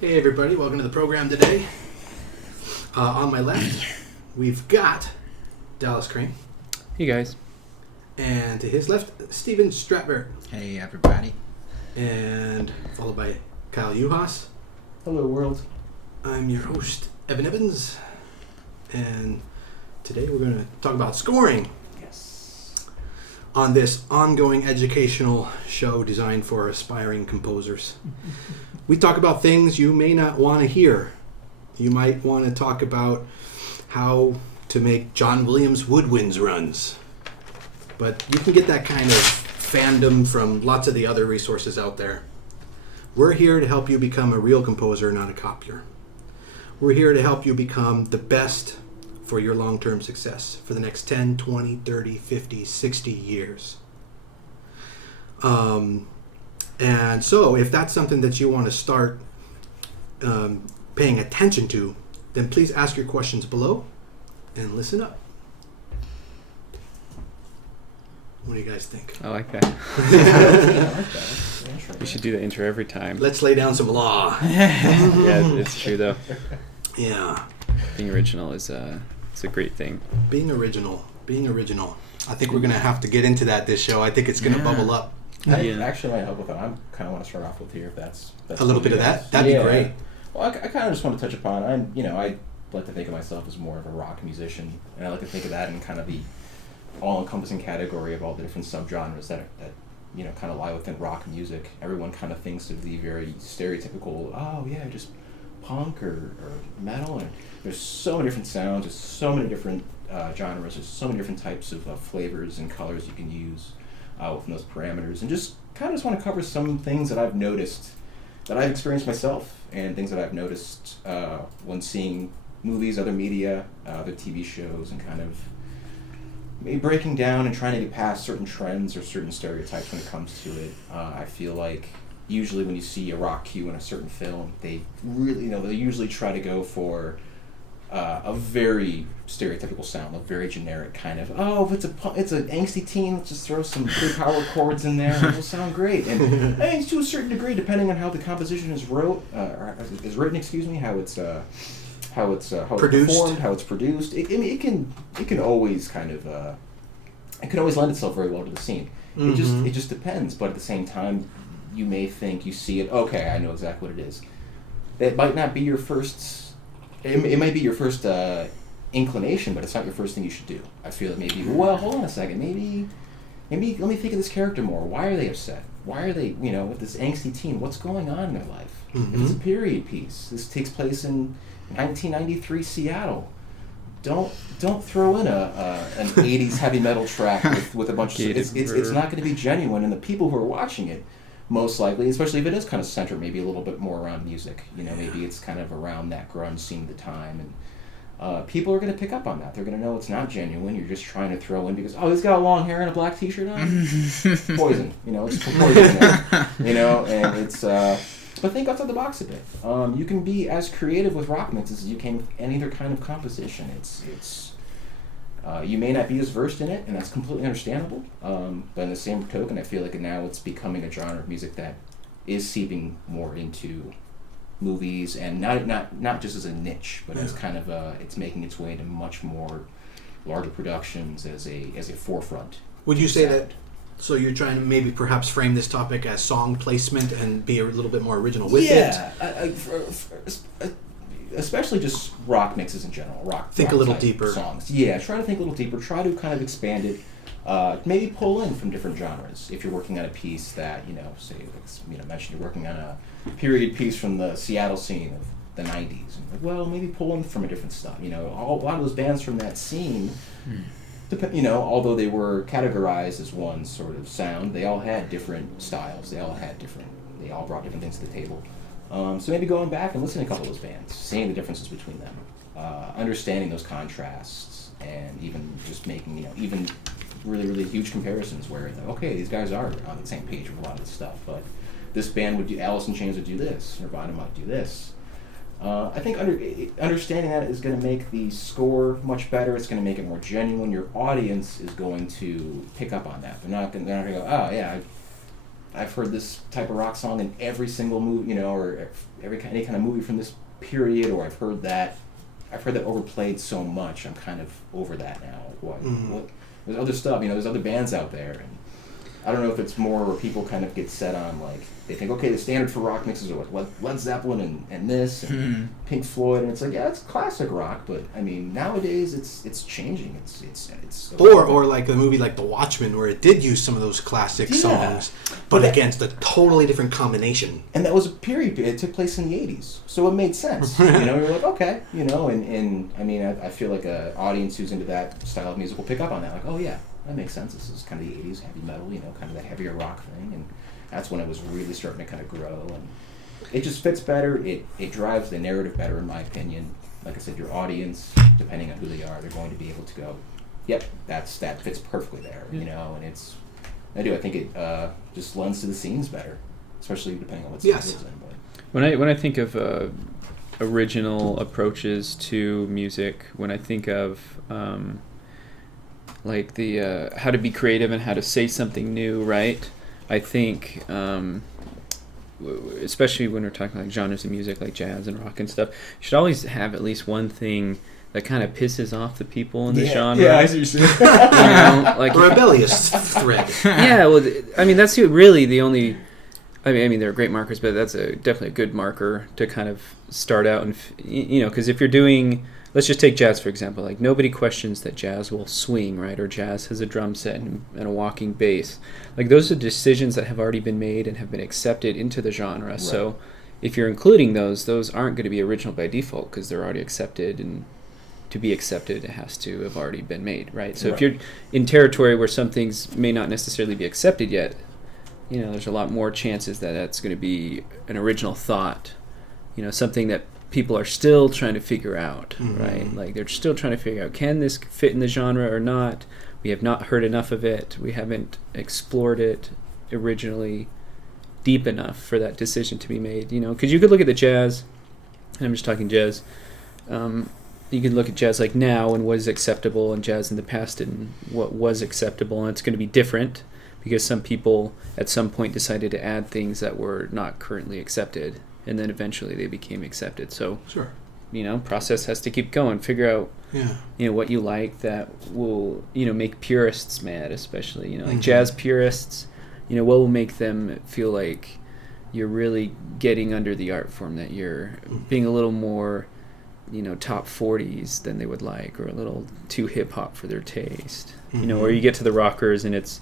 Hey everybody, welcome to the program today. On my left, we've got Dallas Crane. Hey guys. And to his left, Steven Stratberg. Hey everybody. And followed by Kyle Uhas. Hello world. I'm your host, Evan Evans. And today we're going to talk about scoring. Yes. On this ongoing educational show designed for aspiring composers. We talk about things you may not want to hear. You might want to talk about how to make John Williams woodwinds runs. But you can get that kind of fandom from lots of the other resources out there. We're here to help you become a real composer, not a copier. We're here to help you become the best for your long-term success for the next 10, 20, 30, 50, 60 years. And so if that's something that you want to start paying attention to, then please ask your questions below and listen up. What do you guys think? I like that. We should do the intro every time. Let's lay down some law. Yeah, it's true though. Yeah. Being original is it's a great thing. Being original. I think we're going to have to get into that this show. I think it's going to bubble up. Actually might help with that. I kind of want to start off with here if that's a little bit of that. That'd be great. Well, I kind of just want to touch upon. I like to think of myself as more of a rock musician, and I like to think of that in kind of the all-encompassing category of all the different subgenres that kind of lie within rock music. Everyone kind of thinks of the very stereotypical, just punk or metal, and there's so many different sounds, there's so many different genres, there's so many different types of flavors and colors you can use within those parameters, and just kind of just want to cover some things that I've noticed, that I've experienced myself, and things that I've noticed when seeing movies, other media, other TV shows, and kind of maybe breaking down and trying to get past certain trends or certain stereotypes when it comes to it. I feel like usually when you see a rock cue in a certain film, they really, they usually try to go for a very stereotypical sound, a very generic kind of, if it's an angsty teen, let's just throw some big power chords in there and it'll sound great. And to a certain degree, depending on how the composition is written, how it's performed, how it's produced, it can always kind of it can always lend itself very well to the scene. Mm-hmm. It just depends. But at the same time, you may think you see it. Okay, I know exactly what it is. It might not be your first. It might be your first inclination, but it's not your first thing you should do. I feel that maybe. Well, hold on a second. Maybe let me think of this character more. Why are they upset? Why are they with this angsty teen? What's going on in their life? Mm-hmm. It's a period piece. This takes place in 1993 Seattle. Don't throw in an 80s heavy metal track with a bunch of it's not going to be genuine, and the people who are watching it, most likely, especially if it is kind of centered maybe a little bit more around music, maybe it's kind of around that grunge scene at the time, and people are going to pick up on that. They're going to know it's not genuine. You're just trying to throw in because he's got long hair and a black t-shirt on. Poison, it's poison, and it's. But think outside the box a bit. You can be as creative with rock mixes as you can with any other kind of composition. It's you may not be as versed in it, and that's completely understandable. But in the same token, I feel like now it's becoming a genre of music that is seeping more into movies, and not just as a niche, but as kind of it's making its way into much more larger productions as a forefront. Would you say that? So you're trying to maybe perhaps frame this topic as song placement and be a little bit more original with it? Yeah, especially just rock mixes in general. Think a little deeper. Songs. Yeah, try to think a little deeper. Try to kind of expand it. Maybe pull in from different genres. If you're working on a piece that, say, mention you're working on a period piece from the Seattle scene of the 90s. Well, maybe pull in from a different stuff. A lot of those bands from that scene... although they were categorized as one sort of sound, they all had different styles. They all brought different things to the table. So maybe going back and listening to a couple of those bands, seeing the differences between them, understanding those contrasts, and even just making even really, really huge comparisons where these guys are on the same page with a lot of this stuff. But this band would do, Alice in Chains would do this, Nirvana might do this. I think understanding that is going to make the score much better. It's going to make it more genuine. Your audience is going to pick up on that. They're not going to go, I've heard this type of rock song in every single movie, or any kind of movie from this period, or I've heard that overplayed so much. I'm kind of over that now. What? There's other stuff. There's other bands out there, and I don't know if it's more where people kind of get set on, like, they think, okay, the standard for rock mixes are like Led Zeppelin and this and Pink Floyd, and it's like, yeah, it's classic rock, but I mean, nowadays it's changing. It's or like a movie like The Watchmen, where it did use some of those classic songs, but against a totally different combination. And that was a period. It took place in the 80s, so it made sense. You're like, okay, and I mean, I feel like an audience who's into that style of music will pick up on that, like, oh yeah, that makes sense. This is kind of the 80s heavy metal, kind of that heavier rock thing, and that's when it was really starting to kind of grow, and it just fits better. It drives the narrative better, in my opinion. Like I said, your audience, depending on who they are, they're going to be able to go, yep, that fits perfectly there, and I think it just lends to the scenes better, especially depending on what scene it's in. But when I think of original approaches to music, when I think of like the how to be creative and how to say something new, right? I think, especially when we're talking like genres of music like jazz and rock and stuff, you should always have at least one thing that kind of pisses off the people in the genre. Yeah, I see what you're saying. Like a rebellious thread. Yeah, well, I mean, that's really the only... I mean, they're great markers, but that's definitely a good marker to kind of start out. And, because if you're doing... Let's just take jazz, for example. Like, nobody questions that jazz will swing, right? Or jazz has a drum set and a walking bass. Like, those are decisions that have already been made and have been accepted into the genre. Right. So if you're including those aren't going to be original by default because they're already accepted, and to be accepted, it has to have already been made, right? So if you're in territory where some things may not necessarily be accepted yet, there's a lot more chances that that's going to be an original thought, something that people are still trying to figure out, right? Like, they're still trying to figure out, can this fit in the genre or not? We have not heard enough of it. We haven't explored it originally deep enough for that decision to be made, because you could look at the jazz, and I'm just talking jazz, you can look at jazz like now and what is acceptable, and jazz in the past and what was acceptable, and it's going to be different because some people at some point decided to add things that were not currently accepted, and then eventually they became accepted. So, process has to keep going. Figure out, what you like that will, make purists mad, especially, like jazz purists. What will make them feel like you're really getting under the art form, that you're being a little more, top 40s than they would like, or a little too hip hop for their taste. Or you get to the rockers and it's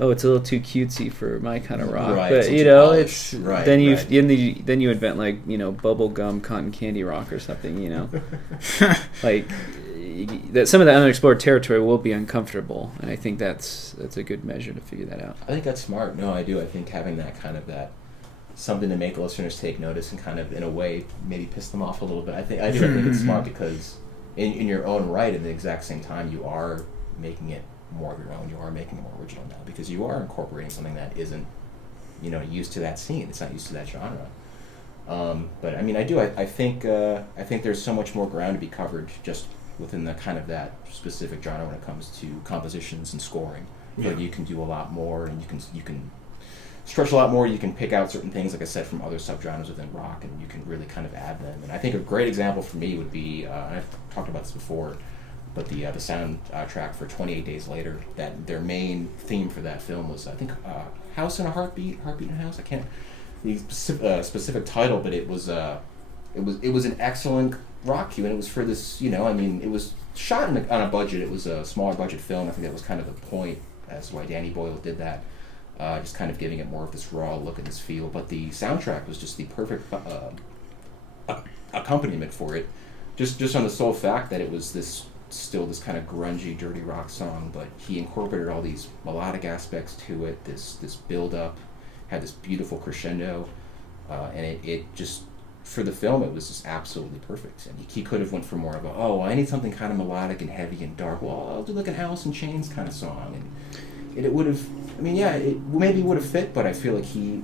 a little too cutesy for my kind of rock. Right, but it's then you invent like bubblegum cotton candy rock or something. Like that some of the unexplored territory will be uncomfortable, and I think that's a good measure to figure that out. I think that's smart. No, I do. I think having that something to make listeners take notice and kind of in a way maybe piss them off a little bit. I think it's smart because in your own right, at the exact same time, you are making it more of your own. You are making it more original now because you are incorporating something that isn't, used to that scene. It's not used to that genre. But I mean, I think there's so much more ground to be covered just within the kind of that specific genre when it comes to compositions and scoring. But you can do a lot more, and you can stretch a lot more. You can pick out certain things, like I said, from other subgenres within rock, and you can really kind of add them. And I think a great example for me would be, and I've talked about this before, but the soundtrack for 28 Days Later, that their main theme for that film was, I think, House in a Heartbeat in a House. I can't the specific title, but it was an excellent rock cue, and it was for this, it was shot on a budget. It was a smaller budget film. I think that was kind of the point as to why Danny Boyle did that, just kind of giving it more of this raw look and this feel. But the soundtrack was just the perfect accompaniment for it, just on the sole fact that it was this kind of grungy, dirty rock song, but he incorporated all these melodic aspects to it, this build-up, had this beautiful crescendo, and it just, for the film, it was just absolutely perfect. And he could have went for more of I need something kind of melodic and heavy and dark. Well, I'll do like an Alice in Chains kind of song, and it would have, it maybe would have fit, but I feel like he,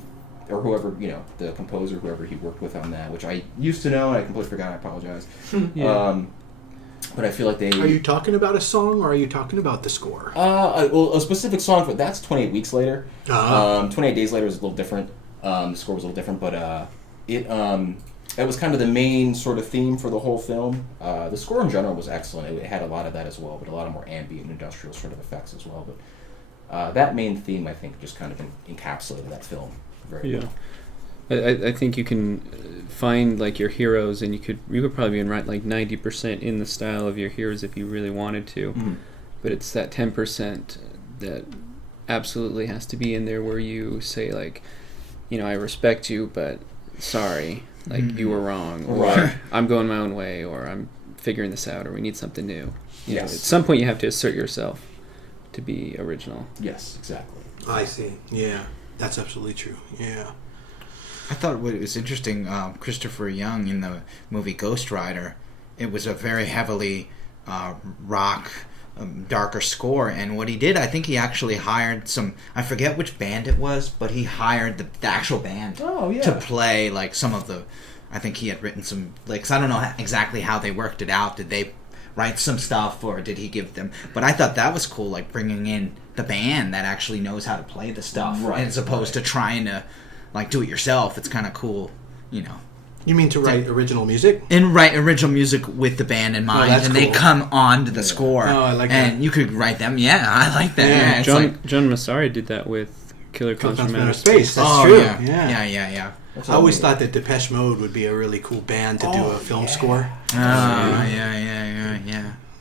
or whoever, the composer, whoever he worked with on that, which I used to know, and I completely forgot, I apologize. but I feel like they... Are you talking about a song, or are you talking about the score? Well, a specific song, but that's 28 weeks later. 28 days later is a little different. The score was a little different, but it was kind of the main sort of theme for the whole film. The score in general was excellent. It had a lot of that as well, but a lot of more ambient industrial sort of effects as well. But that main theme, I think, just kind of encapsulated that film very well. I think you can find like your heroes, and you could probably write like 90% in the style of your heroes if you really wanted to. Mm-hmm. But it's that 10% that absolutely has to be in there, where you say like, I respect you, but sorry, like you were wrong, or I'm going my own way, or I'm figuring this out, or we need something new. You know, at some point you have to assert yourself to be original. Yes, exactly. I see. Yeah, that's absolutely true. Yeah. I thought what was interesting, Christopher Young in the movie Ghost Rider, it was a very heavily rock, darker score, and what he did, I think he actually hired some, I forget which band it was, but he hired the actual band to play like some of the, I think he had written some, like, 'cause I don't know exactly how they worked it out. Did they write some stuff, or did he give them, but I thought that was cool, like bringing in the band that actually knows how to play the stuff, as opposed to trying to like do it yourself. It's kind of cool, You mean to write original music? And write original music with the band in mind, and cool. They come on to the score. Oh, I like that. And you could write them. Yeah, I like that. Yeah, John Massari did that with Killer Comes from Outer Space. That's true. Yeah. I always thought that Depeche Mode would be a really cool band to do a film score. Yeah.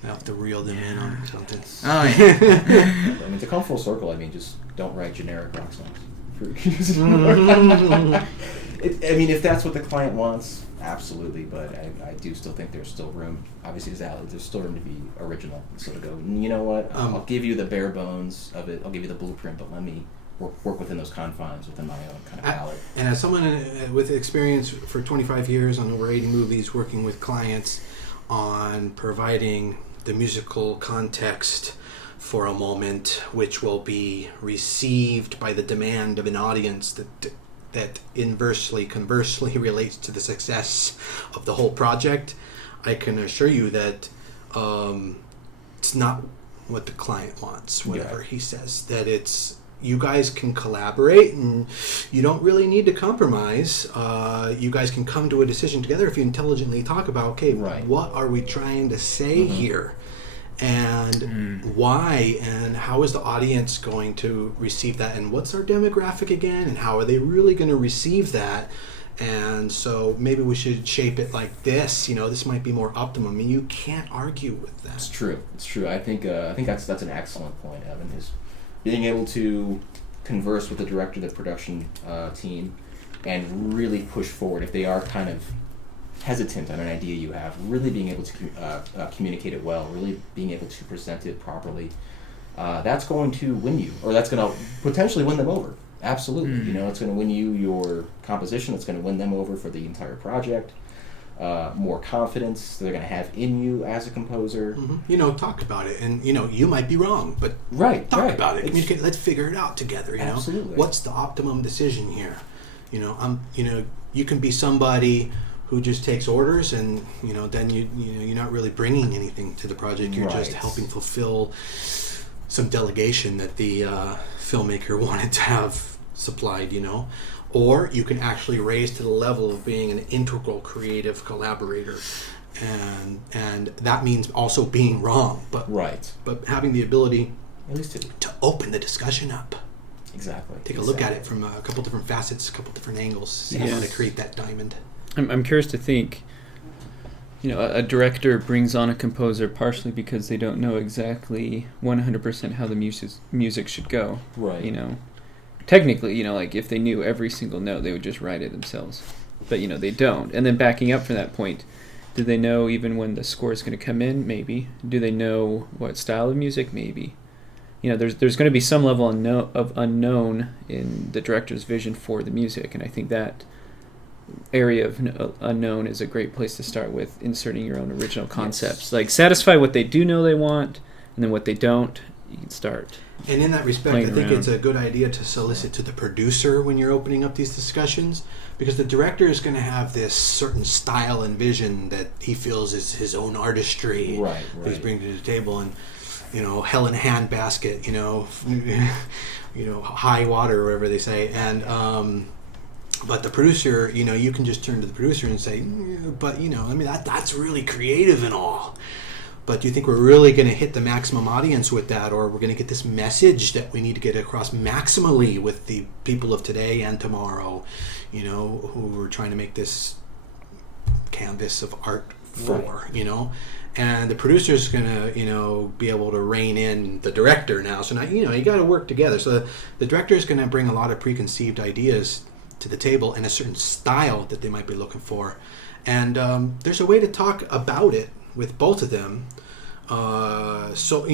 I'll have to reel them in on something. Oh, yeah. I mean, to come full circle, just don't write generic rock songs. If that's what the client wants, absolutely. But I do still think there's still room. Obviously, there's still room to be original. And sort of go, you know what? I'll give you the bare bones of it. I'll give you the blueprint, but let me work within those confines, within my own kind of palette. And as someone with experience for 25 years on over 80 movies, working with clients on providing the musical context for a moment, which will be received by the demand of an audience that conversely relates to the success of the whole project, I can assure you that it's not what the client wants, whatever he says. That it's, you guys can collaborate, and you don't really need to compromise. You guys can come to a decision together if you intelligently talk about, what are we trying to say here? And why, and how is the audience going to receive that, and what's our demographic again, and how are they really going to receive that? And so maybe we should shape it like this. This might be more optimum, and you can't argue with that. It's true. I think that's an excellent point, Evan. Is being able to converse with the director, the production team, and really push forward if they are kind of hesitant on an idea you have, really being able to communicate it well, really being able to present it properly, that's going to win you, or that's going to potentially win them over. Absolutely. It's going to win you your composition, it's going to win them over for the entire project, more confidence they're going to have in you as a composer. Talk about it, and you might be wrong, but talk about it, communicate, let's figure it out together. Absolutely. What's the optimum decision here? You can be somebody who just takes orders, and then you're not really bringing anything to the project. You're just helping fulfill some delegation that the filmmaker wanted to have supplied. Or you can actually raise to the level of being an integral creative collaborator, and that means also being wrong, but having the ability at least to open the discussion up. Exactly. Take a look at it from a couple different facets, a couple different angles, see how to create that diamond. I'm curious to think, a director brings on a composer partially because they don't know exactly 100% how the music should go. Right. Technically, like if they knew every single note, they would just write it themselves. But, they don't. And then backing up from that point, do they know even when the score is going to come in? Maybe. Do they know what style of music? Maybe. There's going to be some level of unknown in the director's vision for the music, and I think that area of unknown is a great place to start with inserting your own original concepts. Like satisfy what they do know they want, and then what they don't, you can start. And in that respect, I playing think around. it's a good idea to solicit to the producer when you're opening up these discussions, because the director is going to have this certain style and vision that he feels is his own artistry Right. that he's bringing to the table. And, hell in a handbasket, high water or whatever they say. And but the producer, you can just turn to the producer and say, but that's really creative and all. But do you think we're really going to hit the maximum audience with that, or we're going to get this message that we need to get across maximally with the people of today and tomorrow, who we're trying to make this canvas of art for, And the producer's going to, be able to rein in the director now. So now, you got to work together. So the director is going to bring a lot of preconceived ideas to the table and a certain style that they might be looking for. And there's a way to talk about it with both of them, so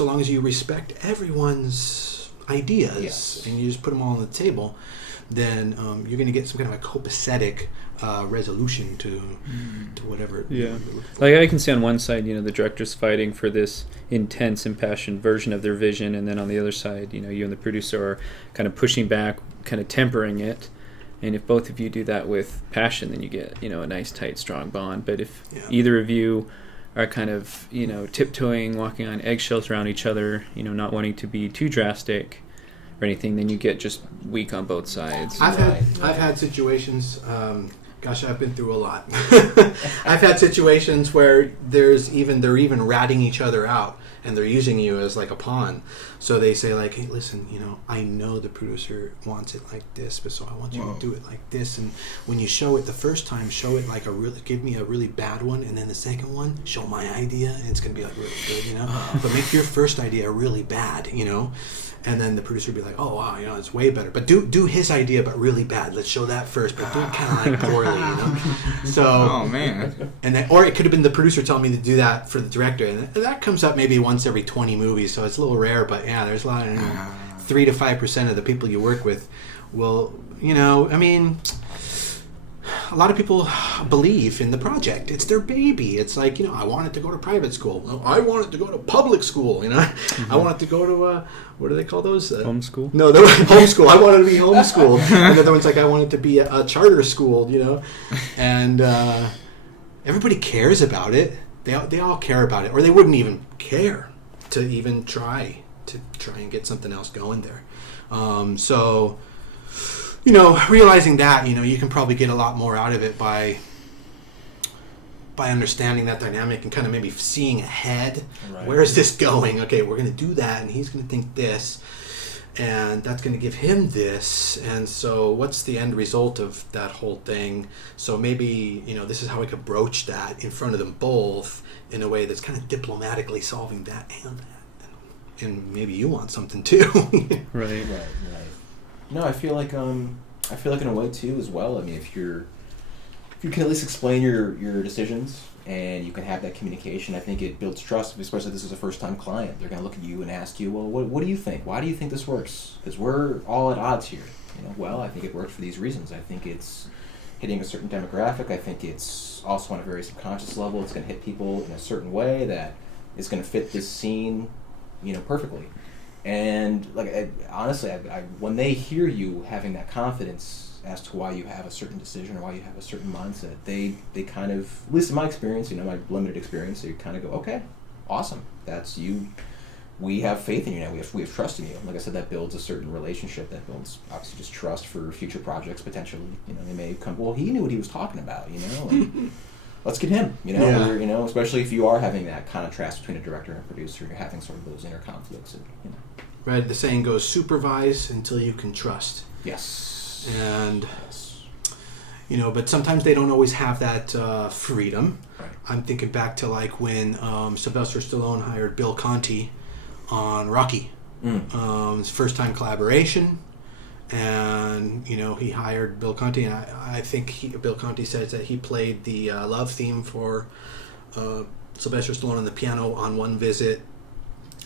long as you respect everyone's ideas, yes. and you just put them all on the table, then you're going to get some kind of a copacetic resolution to whatever. Yeah, like I can see on one side, the director's fighting for this intense, impassioned version of their vision, and then on the other side, you and the producer are kind of pushing back, kind of tempering it. And if both of you do that with passion, then you get, a nice, tight, strong bond. But if either of you are kind of, tiptoeing, walking on eggshells around each other, not wanting to be too drastic or anything, then you get just weak on both sides. I've had situations. I've been through a lot. I've had situations where they're even ratting each other out, and they're using you as like a pawn. So they say like, hey, listen, I know the producer wants it like this, but so I want you to do it like this. And when you show it the first time, show it like give me a really bad one, and then the second one, show my idea, and it's gonna be like really good, But make your first idea really bad, And then the producer would be like, oh wow, it's way better. But do his idea, but really bad. Let's show that first, but do it kind of like poorly, So, oh man. And then, or it could have been the producer telling me to do that for the director, and that comes up maybe once every 20 movies, so it's a little rare. But yeah, there's a lot of 3 to 5% of the people you work with will, a lot of people believe in the project. It's their baby. It's like, I want it to go to private school. No, I want it to go to public school, Mm-hmm. I want it to go to, what do they call those? Homeschool? No, they're homeschool. I want it to be homeschooled. And the other one's like, I want it to be a charter school, And everybody cares about it. They all care about it. Or they wouldn't even care to even try and get something else going there. So... realizing that, you can probably get a lot more out of it by understanding that dynamic and kind of maybe seeing ahead. Right. Where is this going? Okay, we're going to do that, and he's going to think this, and that's going to give him this. And so what's the end result of that whole thing? So maybe, this is how we could broach that in front of them both in a way that's kind of diplomatically solving that and that. And maybe you want something too. Right. No, I feel like in a way too as well. I mean, if you can at least explain your decisions and you can have that communication, I think it builds trust. Especially if this is a first-time client, they're going to look at you and ask you, well, what do you think? Why do you think this works? Because we're all at odds here. Well, I think it works for these reasons. I think it's hitting a certain demographic. I think it's also on a very subconscious level. It's going to hit people in a certain way that is going to fit this scene, perfectly. And honestly, when they hear you having that confidence as to why you have a certain decision or why you have a certain mindset, they kind of, at least in my experience, my limited experience, they kind of go, okay, awesome, that's you. We have faith in you now. We have trust in you. Like I said, that builds a certain relationship. That builds obviously just trust for future projects potentially. They may come. Well, he knew what he was talking about. Let's get him. Or, especially if you are having that contrast between a director and a producer, you're having sort of those inner conflicts. Right. The saying goes, supervise until you can trust. Yes. And but sometimes they don't always have that freedom. Right. I'm thinking back to like when Sylvester Stallone hired Bill Conti on Rocky. His first time collaboration, and he hired Bill Conti, and I think Bill Conti says that he played the love theme for Sylvester Stallone on the piano on one visit,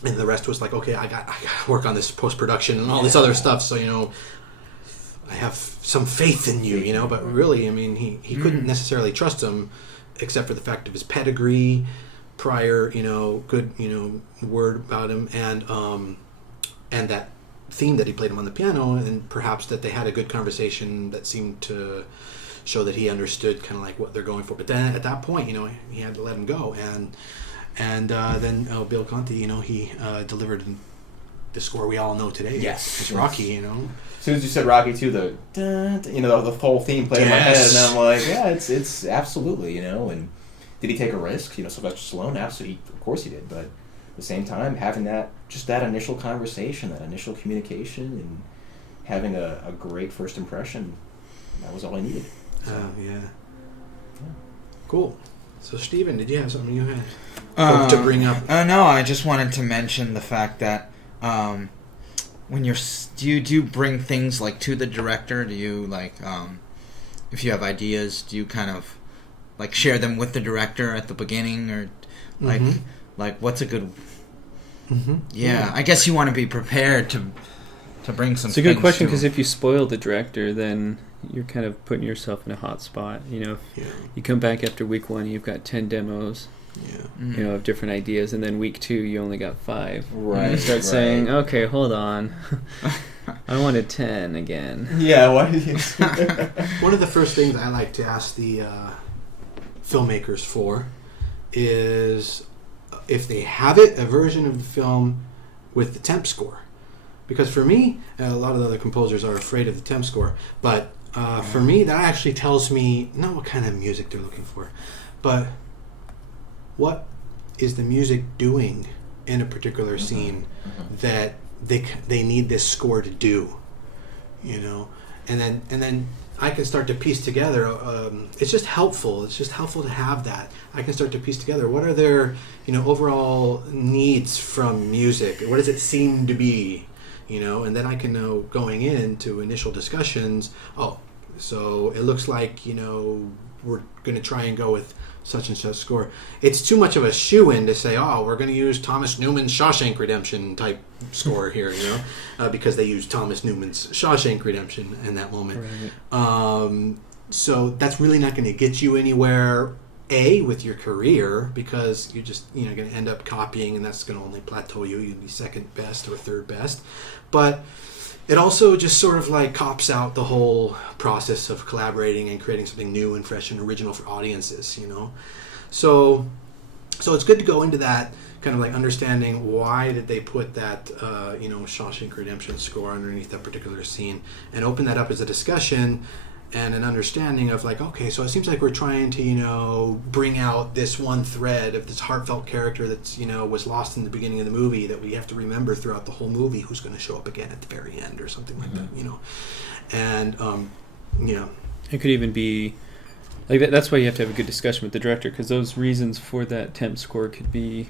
and the rest was like, okay, I got to work on this post-production and all this other stuff, so I have some faith in you, but really, I mean, he couldn't necessarily trust him except for the fact of his pedigree, prior, good, word about him, and that theme that he played him on the piano, and perhaps that they had a good conversation that seemed to show that he understood kind of like what they're going for. But then at that point, he had to let him go, and then Bill Conti, he delivered the score we all know today. Yes, it's Rocky. As soon as you said Rocky too, the whole theme played in my head, and I'm like, yeah, it's absolutely, And did he take a risk? Sylvester Stallone, absolutely, of course he did, but at the same time, having that initial conversation, that initial communication, and having a great first impression, that was all I needed. So, yeah. Cool. So, Steven, did you have something you had to bring up? No, I just wanted to mention the fact that when do you bring things like to the director? Do you if you have ideas, do you kind of share them with the director at the beginning, or what's a good? Mm-hmm. Yeah, I guess you want to be prepared to bring some. It's a good question, because if you spoil the director, then you're kind of putting yourself in a hot spot. If you come back after week 1, you've got 10 demos. Yeah. Of different ideas, and then week 2 you only got 5. Right. You start saying, okay, hold on, I wanted 10 again. Yeah. Why did you? One of the first things I like to ask the filmmakers for is if they have a version of the film with the temp score, because for me, a lot of the other composers are afraid of the temp score, but for me, that actually tells me not what kind of music they're looking for, but what is the music doing in a particular scene that they need this score to do, and then I can start to piece together. It's just helpful. It's just helpful to have that. I can start to piece together what are their overall needs from music. What does it seem to be, and then I can know going into initial discussions. Oh, so it looks like we're going to try and go with such and such score. It's too much of a shoe-in to say, oh, we're going to use Thomas Newman's Shawshank Redemption type score here, because they use Thomas Newman's Shawshank Redemption in that moment. Right. So that's really not going to get you anywhere, with your career, because you're just going to end up copying, and that's going to only plateau you. You'll be second best or third best. But it also just sort of cops out the whole process of collaborating and creating something new and fresh and original for audiences, So it's good to go into that kind of understanding why did they put that, Shawshank Redemption score underneath that particular scene, and open that up as a discussion and an understanding of okay, so it seems like we're trying to bring out this one thread of this heartfelt character that's was lost in the beginning of the movie that we have to remember throughout the whole movie, who's going to show up again at the very end or something like that, and it could even be that's why you have to have a good discussion with the director, because those reasons for that temp score could be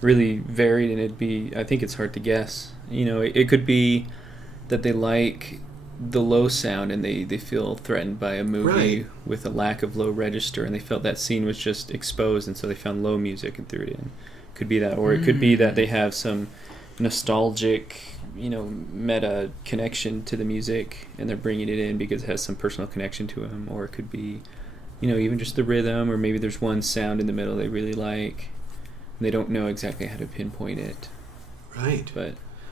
really varied, and I think it's hard to guess. It could be that they like the low sound, and they feel threatened by a movie with a lack of low register, and they felt that scene was just exposed, and so they found low music and threw it in. Could be that, or it could be that they have some nostalgic, meta connection to the music, and they're bringing it in because it has some personal connection to them. Or it could be, even just the rhythm, or maybe there's one sound in the middle they really like, and they don't know exactly how to pinpoint it. Right.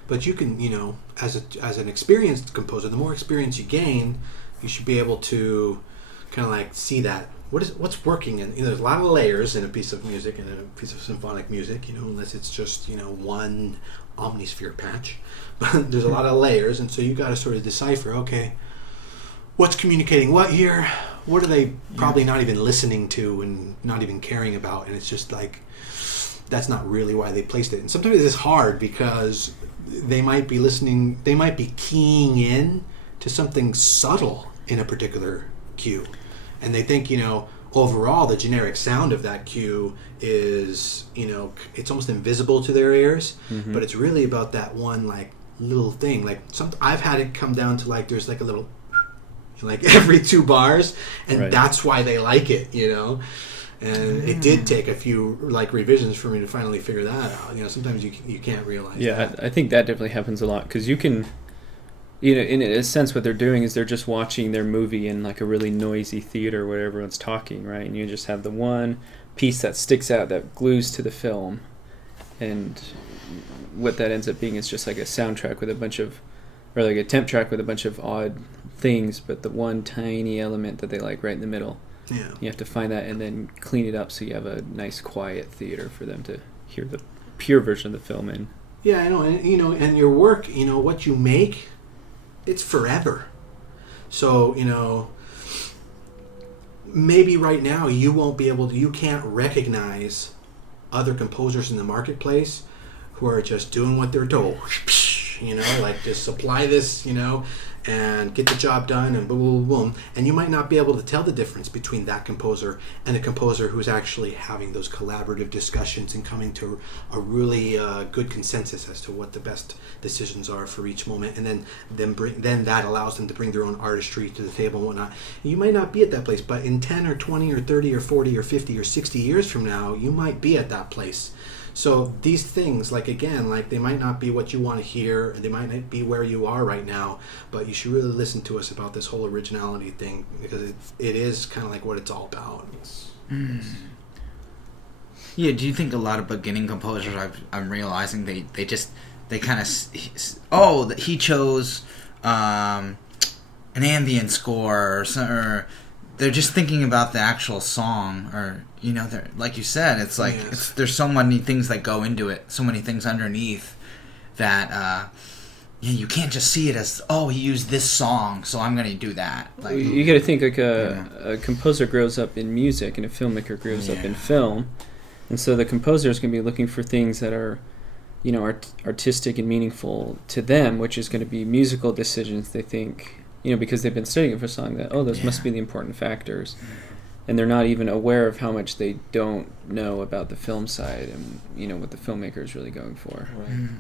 But you can, as an experienced composer, the more experience you gain, you should be able to kind of see that what's working. And there's a lot of layers in a piece of music, and a piece of symphonic music, unless it's just one omnisphere patch. But there's a lot of layers, and so you got to sort of decipher. Okay, what's communicating what here? What are they probably not even listening to and not even caring about? And it's just that's not really why they placed it. And sometimes it's hard because they might be listening, they might be keying in to something subtle in a particular cue. And they think, overall the generic sound of that cue is, it's almost invisible to their ears, but it's really about that one little thing. I've had it come down to there's a little, every 2 bars, and that's why they like it, And it did take a few revisions for me to finally figure that out. Sometimes you can't realize that. I think that definitely happens a lot, because you can in a sense, what they're doing is they're just watching their movie in like a really noisy theater where everyone's talking, right? And you just have the one piece that sticks out that glues to the film, and what that ends up being is just like a soundtrack with a bunch of, or like a temp track with a bunch of odd things, but the one tiny element that they like right in the middle. Yeah. You have to find that and then clean it up so you have a nice quiet theater for them to hear the pure version of the film in. Yeah, I know, and and your work, what you make, it's forever. So, maybe right now you can't recognize other composers in the marketplace who are just doing what they're told. Like just supply this, and get the job done, and boom, boom, boom. And you might not be able to tell the difference between that composer and a composer who's actually having those collaborative discussions and coming to a really good consensus as to what the best decisions are for each moment. And then that allows them to bring their own artistry to the table and whatnot. You might not be at that place, but in 10 or 20 or 30 or 40 or 50 or 60 years from now, you might be at that place. So these things, they might not be what you want to hear, and they might not be where you are right now, but you should really listen to us about this whole originality thing, because it is kind of like what it's all about. Mm. Yeah, do you think a lot of beginning composers, I'm realizing they kind of, he chose an ambient score, or they're just thinking about the actual song, or like you said, it's like there's so many things that go into it, so many things underneath that you can't just see it as he used this song, so I'm going to do that. Like, you got to think like a composer grows up in music and a filmmaker grows up in film, and so the composer is going to be looking for things that are artistic and meaningful to them, which is going to be musical decisions they think, because they've been studying it for so long, that those must be the important factors. And they're not even aware of how much they don't know about the film side and what the filmmaker is really going for,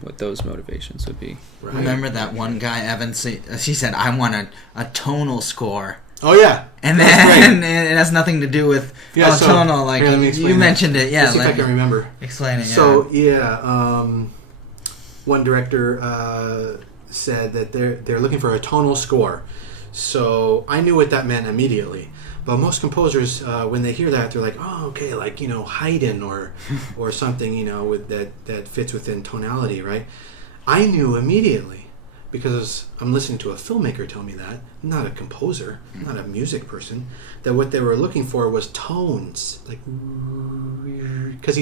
what those motivations would be. Right. Remember that one guy, Evan? He said, "I want a tonal score." Oh yeah, and then it has nothing to do with tonal. Like you mentioned it. Yeah, let's see if I can remember. Explain it. So one director said that they're looking for a tonal score. So I knew what that meant immediately. But most composers, when they hear that, they're like, "Oh, okay, like Haydn or something, with that fits within tonality, right?" I knew immediately because I'm listening to a filmmaker tell me that, not a composer, not a music person, that what they were looking for was tones, like, because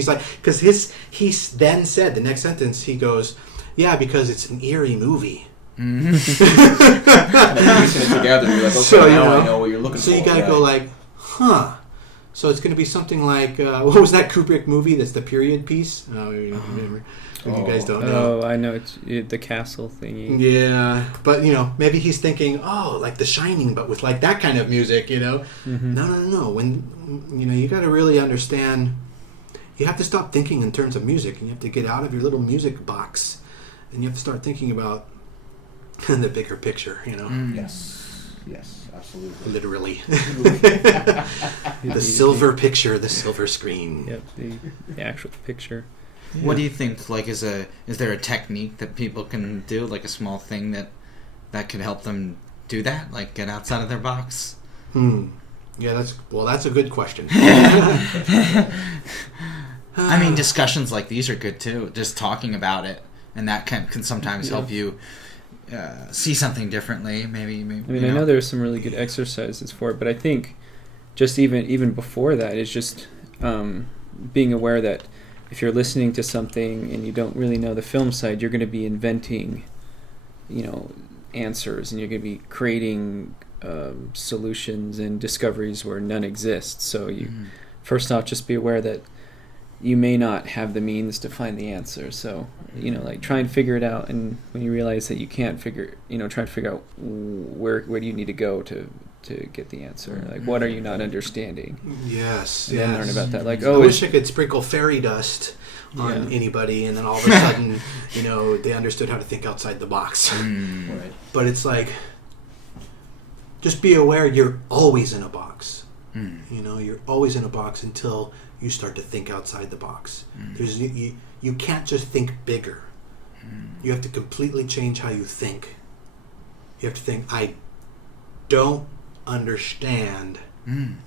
he then said the next sentence, he goes, "Yeah, because it's an eerie movie." And then piecing it together, you're like, okay, so, I know what you're looking for. So you gotta go like, huh. So it's gonna be something like, what was that Kubrick movie that's the period piece? Oh, you remember. You guys don't know. Oh, I know. It's the castle thingy. Yeah, but maybe he's thinking, like The Shining, but with like that kind of music, Mm-hmm. No. When you got to really understand. You have to stop thinking in terms of music, and you have to get out of your little music box, and you have to start thinking about the bigger picture. Yes, absolutely. Literally, the silver picture, the silver screen. Yep, the actual picture. Yeah. What do you think? Like, is there a technique that people can do, like a small thing that could help them do that, like get outside of their box? Yeah, that's a good question. I mean, discussions like these are good too. Just talking about it, and that can sometimes help you see something differently. Maybe. I know there's some really good exercises for it, but I think just even before that is just being aware that if you're listening to something and you don't really know the film side, you're going to be inventing, answers, and you're going to be creating solutions and discoveries where none exist. So you first off, just be aware that you may not have the means to find the answer. So like try and figure it out, and when you realize that you can't try to figure out where do you need to go to get the answer. Like, what are you not understanding? Yes. And then learn about that. Like, I wish I could sprinkle fairy dust on anybody, and then all of a sudden, they understood how to think outside the box. Right. But it's like, just be aware you're always in a box. You're always in a box until you start to think outside the box. You can't just think bigger. You have to completely change how you think. You have to think, I don't understand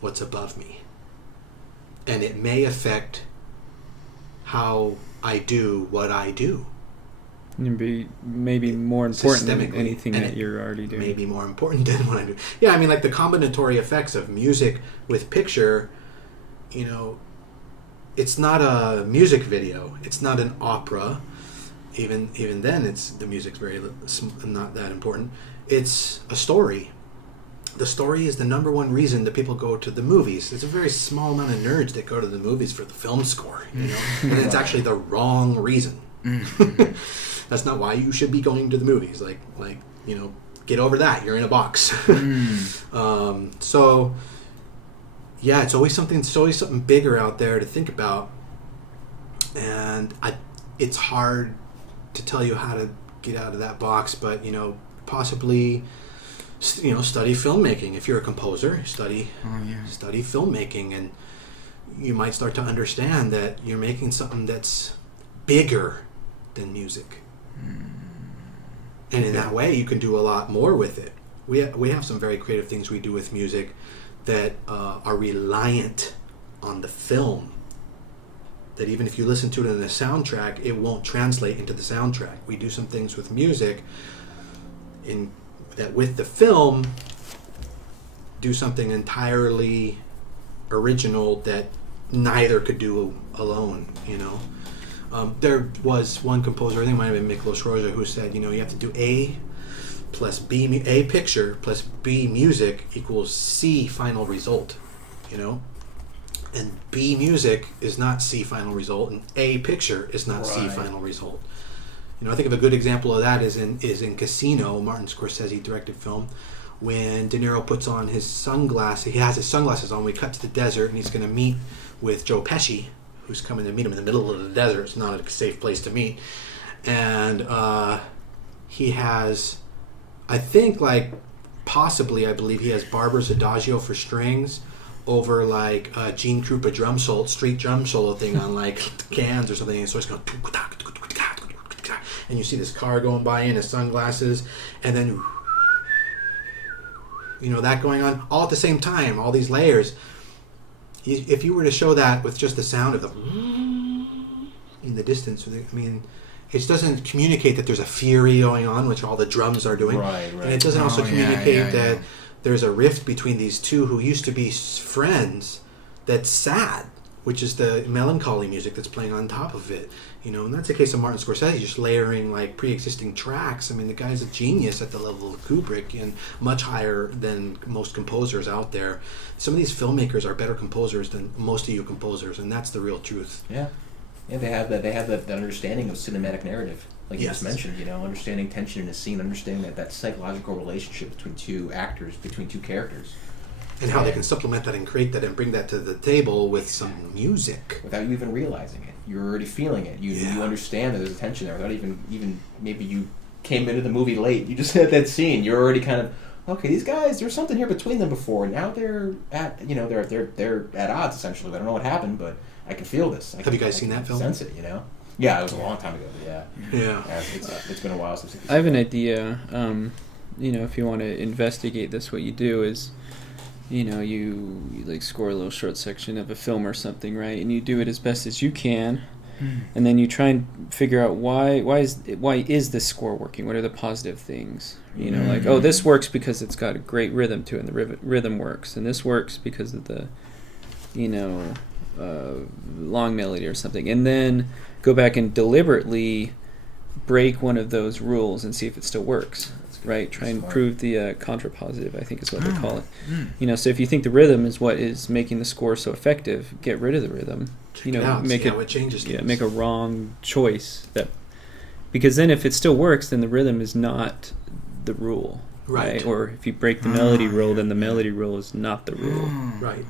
what's above me. And it may affect how I do what I do. And be maybe more important than Systemically, anything and that you're already doing. Maybe more important than what I do. Yeah, I mean, like the combinatory effects of music with picture, you know, it's not a music video. It's not an opera. Even then, the music's not that important. It's a story. The story is the number one reason that people go to the movies. There's a very small amount of nerds that go to the movies for the film score, you know, and it's actually the wrong reason. That's not why you should be going to the movies. Like you know, get over that. You're in a box. So yeah, it's always something bigger out there to think about, and it's hard to tell you how to get out of that box. But you know, possibly, you know, study filmmaking. If you're a composer, study filmmaking, and you might start to understand that you're making something that's bigger than music. And in that way, you can do a lot more with it. We have some very creative things we do with music that are reliant on the film. That even if you listen to it in the soundtrack, it won't translate into the soundtrack. We do some things with music that with the film do something entirely original that neither could do alone, you know. There was one composer, I think it might have been Miklos Rozsa, who said, you know, you have to do A picture plus B music equals C final result, you know. And B music is not C final result, and A picture is not C final result. You know, I think of a good example of that is in Casino, Martin Scorsese directed film, when De Niro puts on his sunglasses. He has his sunglasses on. We cut to the desert, and he's going to meet with Joe Pesci, who's coming to meet him in the middle of the desert. It's not a safe place to meet. And he has, I believe he has Barber's Adagio for strings over like Gene Krupa street drum solo thing on like cans or something. And so it's going, and you see this car going by in his sunglasses, and then, you know, that going on all at the same time, all these layers. If you were to show that with just the sound of the in the distance, I mean, it doesn't communicate that there's a fury going on, which all the drums are doing. Right. And it doesn't also communicate that there's a rift between these two who used to be friends that's sad, which is the melancholy music that's playing on top of it. You know, and that's the case of Martin Scorsese, just layering like pre-existing tracks. I mean, the guy's a genius at the level of Kubrick and much higher than most composers out there. Some of these filmmakers are better composers than most of you composers, and that's the real truth. Yeah, they have that understanding of cinematic narrative, like you just mentioned. You know, understanding tension in a scene, understanding that psychological relationship between two actors, between two characters. And how they can supplement that and create that and bring that to the table with some music. Without you even realizing it. You're already feeling it. You understand that there's a tension there without even maybe you came into the movie late. You just had that scene. You're already kind of, okay, these guys, there's something here between them before. Now they're at, you know, they're at odds essentially. I don't know what happened, but I can feel this. Have you guys seen that film? Sense it, you know? Yeah, it was a long time ago, but yeah. It's been a while since I have an idea. You know, if you want to investigate this, what you do is, you know, you like score a little short section of a film or something, right? And you do it as best as you can, and then you try and figure out why is this score working? What are the positive things? You know, like, oh, this works because it's got a great rhythm to it, and the rhythm works, and this works because of the, you know, long melody or something, and then go back and deliberately break one of those rules and see if it still works. Right, try and prove the contrapositive, I think is what they call it. You know, so if you think the rhythm is what is making the score so effective, get rid of the rhythm. You know, make it changes. Yeah, make a wrong choice because then if it still works, then the rhythm is not the rule, right? Or if you break the melody rule, then the melody rule is not the rule, right?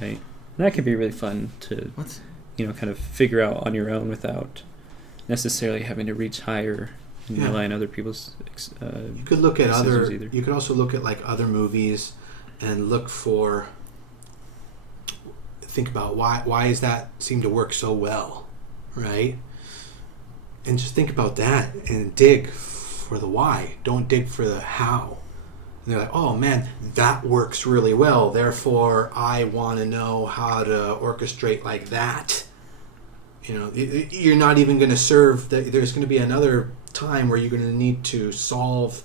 Right. And that can be really fun to, you know, kind of figure out on your own without necessarily having to reach higher. And rely on other people's you could look at other either. You could also look at like other movies and think about why does that seem to work so well, right? And just think about that and dig for the why. Don't dig for the how. And they're like, oh man, that works really well. Therefore, I want to know how to orchestrate like that. You're not even going to serve. There's going to be another time where you're going to need to solve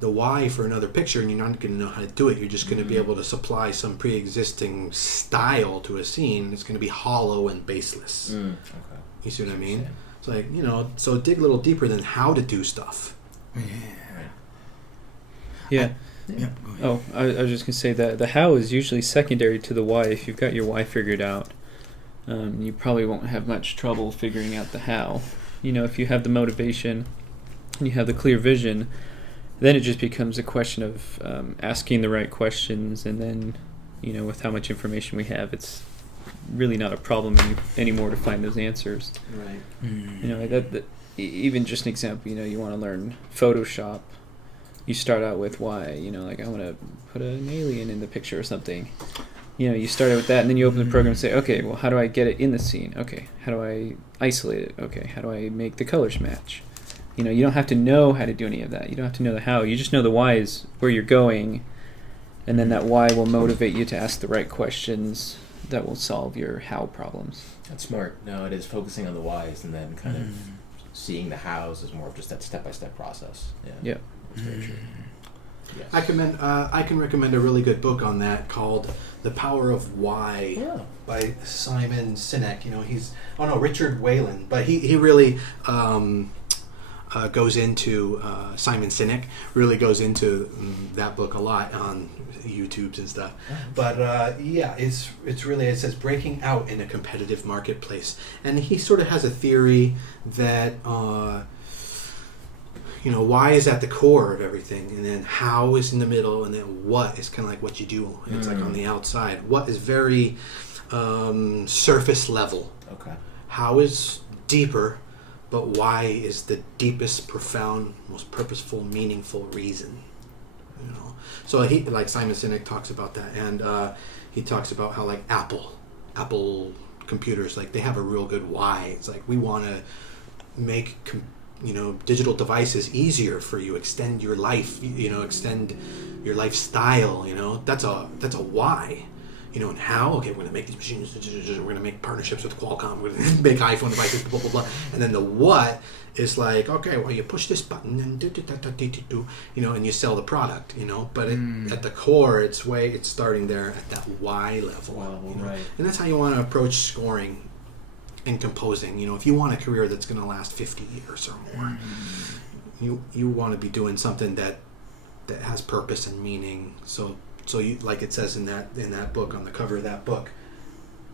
the why for another picture, and you're not going to know how to do it. You're just going to be able to supply some pre-existing style to a scene. It's going to be hollow and baseless. Okay. You see what I mean? It's like, so dig a little deeper than how to do stuff. Yeah. Yeah. Oh, I was just going to say that the how is usually secondary to the why. If you've got your why figured out, you probably won't have much trouble figuring out the how. If you have the motivation and you have the clear vision, then it just becomes a question of asking the right questions, and then, with how much information we have, it's really not a problem anymore to find those answers. Right. Even just an example, you want to learn Photoshop. You start out with why, like I want to put an alien in the picture or something. You start out with that, and then you open the program and say, okay, well, how do I get it in the scene? Okay, how do I isolate it? Okay, how do I make the colors match? You don't have to know how to do any of that. You don't have to know the how. You just know the why is where you're going, and then that why will motivate you to ask the right questions that will solve your how problems. That's smart. No, it is focusing on the whys and then kind of seeing the hows is more of just that step-by-step process. Yeah. That's very true. Yes. I can recommend a really good book on that called The Power of Why by Simon Sinek. Richard Whalen, but he really goes into Simon Sinek really goes into that book a lot on YouTubes and stuff. But it's really, it says breaking out in a competitive marketplace, and he sort of has a theory that why is at the core of everything, and then how is in the middle, and then what is kind of like what you do. It's like on the outside. What is very surface level. Okay. How is deeper, but why is the deepest, profound, most purposeful, meaningful reason. So he, like Simon Sinek, talks about that, and he talks about how like Apple computers, like they have a real good why. It's like we want to make digital devices easier for you, extend your life, extend your lifestyle. That's a why. And how? Okay, we're going to make these machines. We're going to make partnerships with Qualcomm. We're going to make iPhone devices. Blah blah blah. And then the what is like, okay, well, you push this button and and you sell the product. But at the core, it's starting there at that why level. Right. And that's how you want to approach scoring and composing. If you want a career that's going to last 50 years or more, you want to be doing something that has purpose and meaning. So you, like it says in that book, on the cover of that book,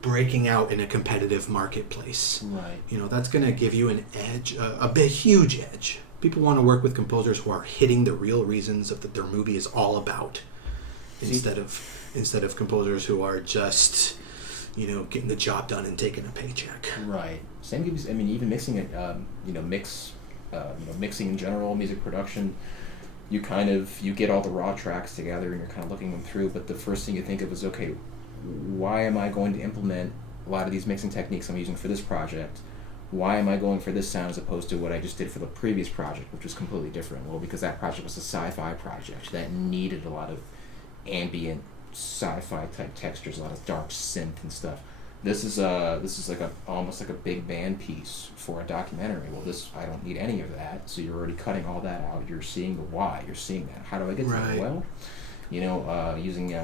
breaking out in a competitive marketplace. Right. That's going to give you an edge, a big, huge edge. People want to work with composers who are hitting the real reasons of that their movie is all about, instead of composers who are just getting the job done and taking a paycheck. Right. Same gives. I mean, even mixing it. Mixing in general, music production. You get all the raw tracks together and you're kind of looking them through, but the first thing you think of is, okay, why am I going to implement a lot of these mixing techniques I'm using for this project? Why am I going for this sound as opposed to what I just did for the previous project, which was completely different? Well, because that project was a sci-fi project that needed a lot of ambient sci-fi type textures, a lot of dark synth and stuff. This is like almost like a big band piece for a documentary. Well, I don't need any of that. So you're already cutting all that out. You're seeing the why. You're seeing that. How do I get to that? Well, using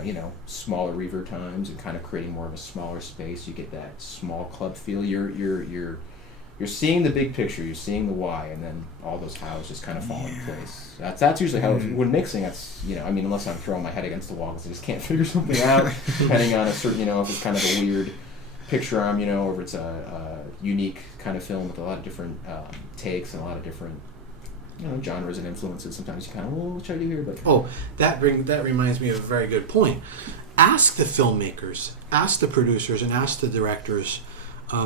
smaller reverb times and kind of creating more of a smaller space. You get that small club feel. You're seeing the big picture. You're seeing the why, and then all those hows just kind of fall into place. That's usually how when mixing. That's unless I'm throwing my head against the wall because I just can't figure something out. Depending on a certain if it's kind of a weird picture arm, or if it's a unique kind of film with a lot of different takes and a lot of different genres and influences. Sometimes you kind of, what should I do here? But that reminds me of a very good point. Ask the filmmakers, ask the producers, and ask the directors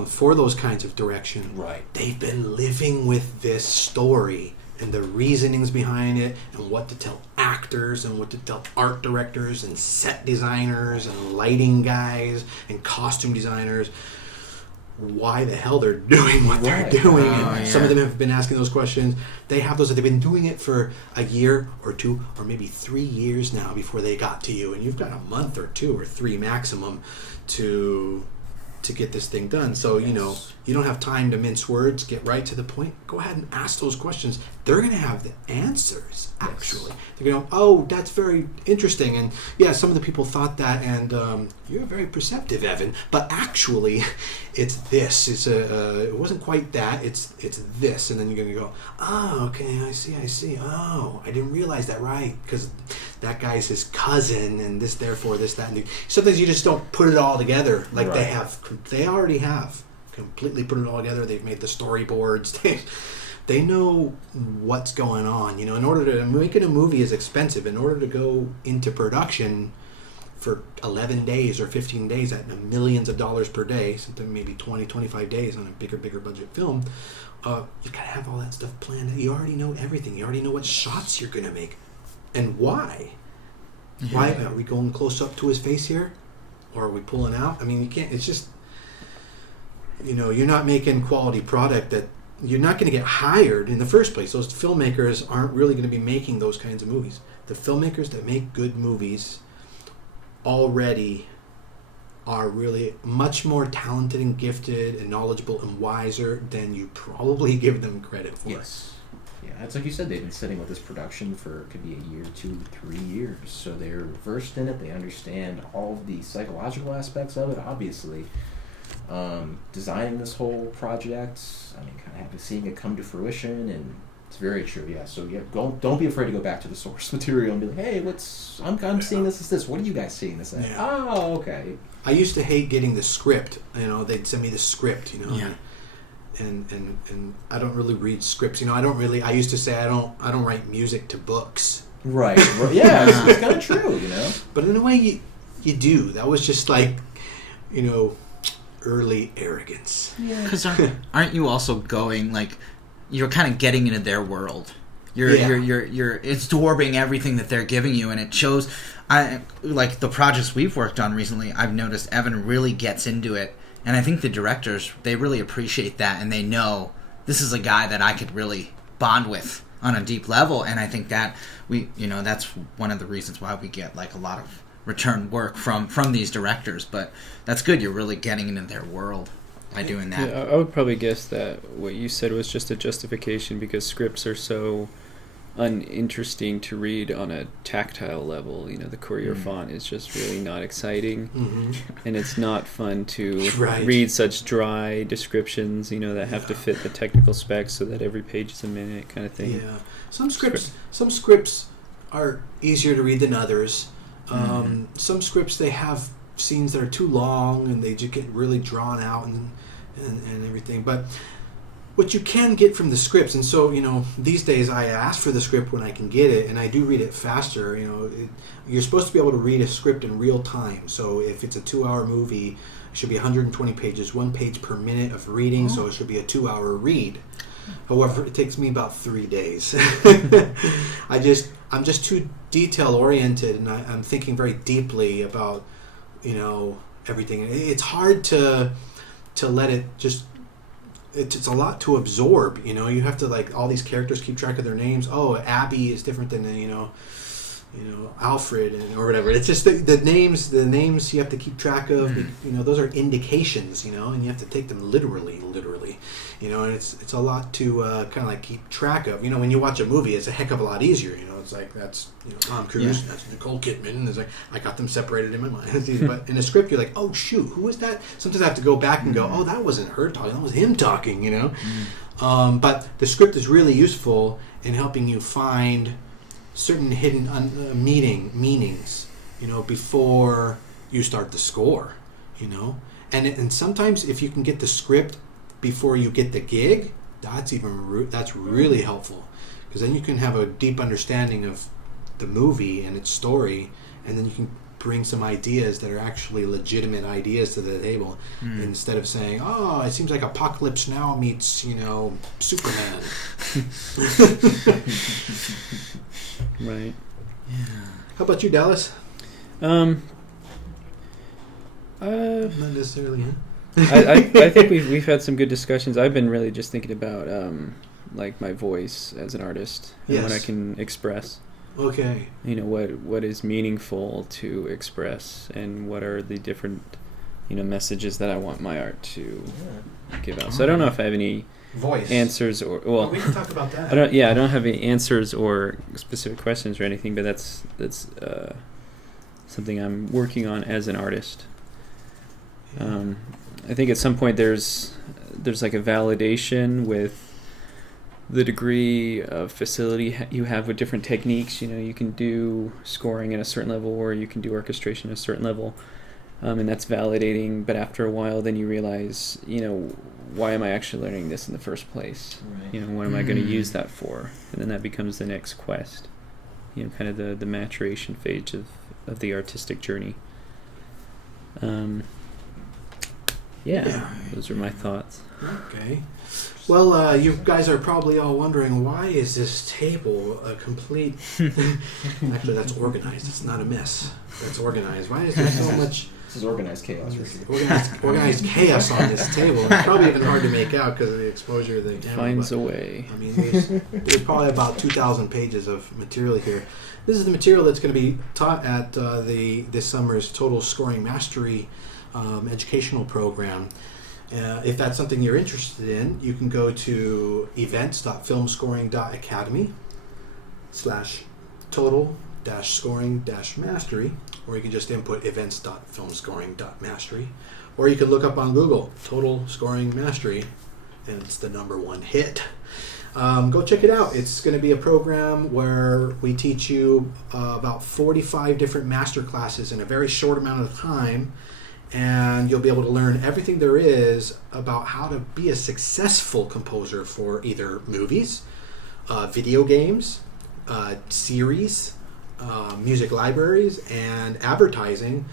for those kinds of direction. Right. They've been living with this story and the reasonings behind it, and what to tell actors, and what to tell art directors, and set designers, and lighting guys, and costume designers. why the hell they're doing what they're doing. And some of them have been asking those questions. They have those that they've been doing it for a year or 2 or maybe 3 years now before they got to you, and you've got a month or 2 or 3 maximum to get this thing done. So you know, you don't have time to mince words. Get right to the point. Go ahead and ask those questions. They're going to have the answers. Actually, they're going to, oh, that's very interesting. And yeah, some of the people thought that, and you're very perceptive, Evan. But actually, it's this. It's it wasn't quite that. It's this. And then you're going to go, oh, okay, I see. Oh, I didn't realize that, right? Because that guy's his cousin, and this, therefore, this, that, and sometimes you just don't put it all together like they have. They already have completely put it all together. They've made the storyboards. They know what's going on. You know, in order to making a movie is expensive. In order to go into production for 11 days or 15 days at millions of dollars per day, something maybe 20, 25 days on a bigger budget film, you gotta have all that stuff planned. You already know everything. You already know what shots you're gonna make and why. Why are we going close up to his face here, or are we pulling out? I mean, you can't. It's just, you know, you're not making quality product that you're not going to get hired in the first place. Those filmmakers aren't really going to be making those kinds of movies. The filmmakers that make good movies already are really much more talented and gifted and knowledgeable and wiser than you probably give them credit for. Yes. Yeah, it's like you said, they've been sitting with this production for, could be a year, 2, 3 years. So they're versed in it. They understand all of the psychological aspects of it, obviously. Designing this whole project, I mean, kind of seeing it come to fruition, and it's very true. Yeah. So yeah, don't be afraid to go back to the source material and be like, hey, I'm seeing this as this. What are you guys seeing this as? Yeah. Oh, okay. I used to hate getting the script. You know, they'd send me the script. You know. Yeah. And I don't really read scripts. You know, I used to say I don't write music to books. Right. Yeah, it's kind of true, you know. But in a way, you do. That was just like, you know, early arrogance. Yeah. Because aren't you also going, like, you're kind of getting into their world. You're absorbing everything that they're giving you, and it shows. Like the projects we've worked on recently, I've noticed Evan really gets into it. And I think the directors, they really appreciate that, and they know this is a guy that I could really bond with on a deep level. And I think that that's one of the reasons why we get like a lot of return work from these directors. But that's good. You're really getting into their world by doing that. Yeah, I would probably guess that what you said was just a justification because scripts are so uninteresting to read on a tactile level. You know, the Courier font is just really not exciting, and it's not fun to read such dry descriptions, you know, that have to fit the technical specs so that every page is a minute kind of thing. Yeah, some scripts are easier to read than others. Some scripts, they have scenes that are too long and they just get really drawn out and everything, but what you can get from the scripts, and so, you know, these days I ask for the script when I can get it, and I do read it faster. You know, you're supposed to be able to read a script in real time. So if it's a 2-hour movie, it should be 120 pages, 1 page per minute of reading, so it should be a 2-hour read. However, it takes me about 3 days. I'm just too detail oriented, and I'm thinking very deeply about, you know, everything. It's hard to let it just. It's a lot to absorb, you know. You have to, like, all these characters keep track of their names. Oh, Abby is different than, you know, Alfred or whatever. It's just the names you have to keep track of. You know, those are indications, you know, and you have to take them literally, you know. And it's a lot to kind of like keep track of. You know, when you watch a movie, it's a heck of a lot easier. You know, it's like that's, you know, Tom Cruise, that's Nicole Kidman. And it's like I got them separated in my mind. But in a script, you're like, oh shoot, who was that? Sometimes I have to go back and go, oh, that wasn't her talking, that was him talking. You know, but the script is really useful in helping you find certain hidden meanings, you know, before you start the score, you know. And sometimes if you can get the script before you get the gig, that's really helpful, because then you can have a deep understanding of the movie and its story, and then you can bring some ideas that are actually legitimate ideas to the table, instead of saying, oh, it seems like Apocalypse Now meets, you know, Superman. Right. Yeah. How about you, Dallas? Not necessarily, huh? I think we've had some good discussions. I've been really just thinking about like my voice as an artist and what I can express. Okay. What is meaningful to express, and what are the different messages that I want my art to give out. So I don't know if I have any answers or we can talk about that. I don't have any answers or specific questions or anything, but that's something I'm working on as an artist. I think at some point there's like a validation with the degree of facility you have with different techniques. You can do scoring at a certain level, or you can do orchestration at a certain level, and that's validating. But after a while, then you realize, why am I actually learning this in the first place? Right. What am I going to use that for? And then that becomes the next quest. Kind of the maturation phase of the artistic journey. Those are my thoughts. Okay. Well, you guys are probably all wondering, why is this table a complete... Actually, that's organized. It's not a mess. That's organized. Why is there so much... This is organized chaos. Organized chaos on this table. It's probably even hard to make out because of the exposure of the camera. Finds a way. I mean, there's probably about 2,000 pages of material here. This is the material that's going to be taught at this summer's Total Scoring Mastery educational program. If that's something you're interested in, you can go to events.filmscoring.academy/total-scoring-mastery, or you can just input events.filmscoring.mastery, or you can look up on Google Total Scoring Mastery, and it's the #1 hit. Go check it out. It's going to be a program where we teach you about 45 different master classes in a very short amount of time. And you'll be able to learn everything there is about how to be a successful composer for either movies, video games, series, music libraries, and advertising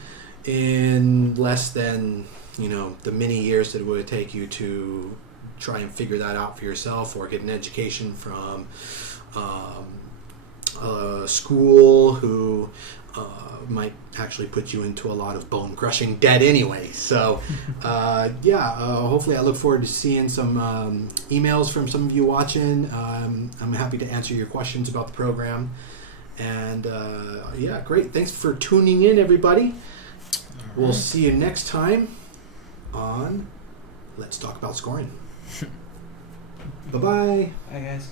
in less than the many years that it would take you to try and figure that out for yourself, or get an education from a school who might actually put you into a lot of bone-crushing debt anyway. So, hopefully I look forward to seeing some emails from some of you watching. I'm happy to answer your questions about the program. And, great. Thanks for tuning in, everybody. We'll see you next time on Let's Talk About Scoring. Bye-bye. Bye, guys.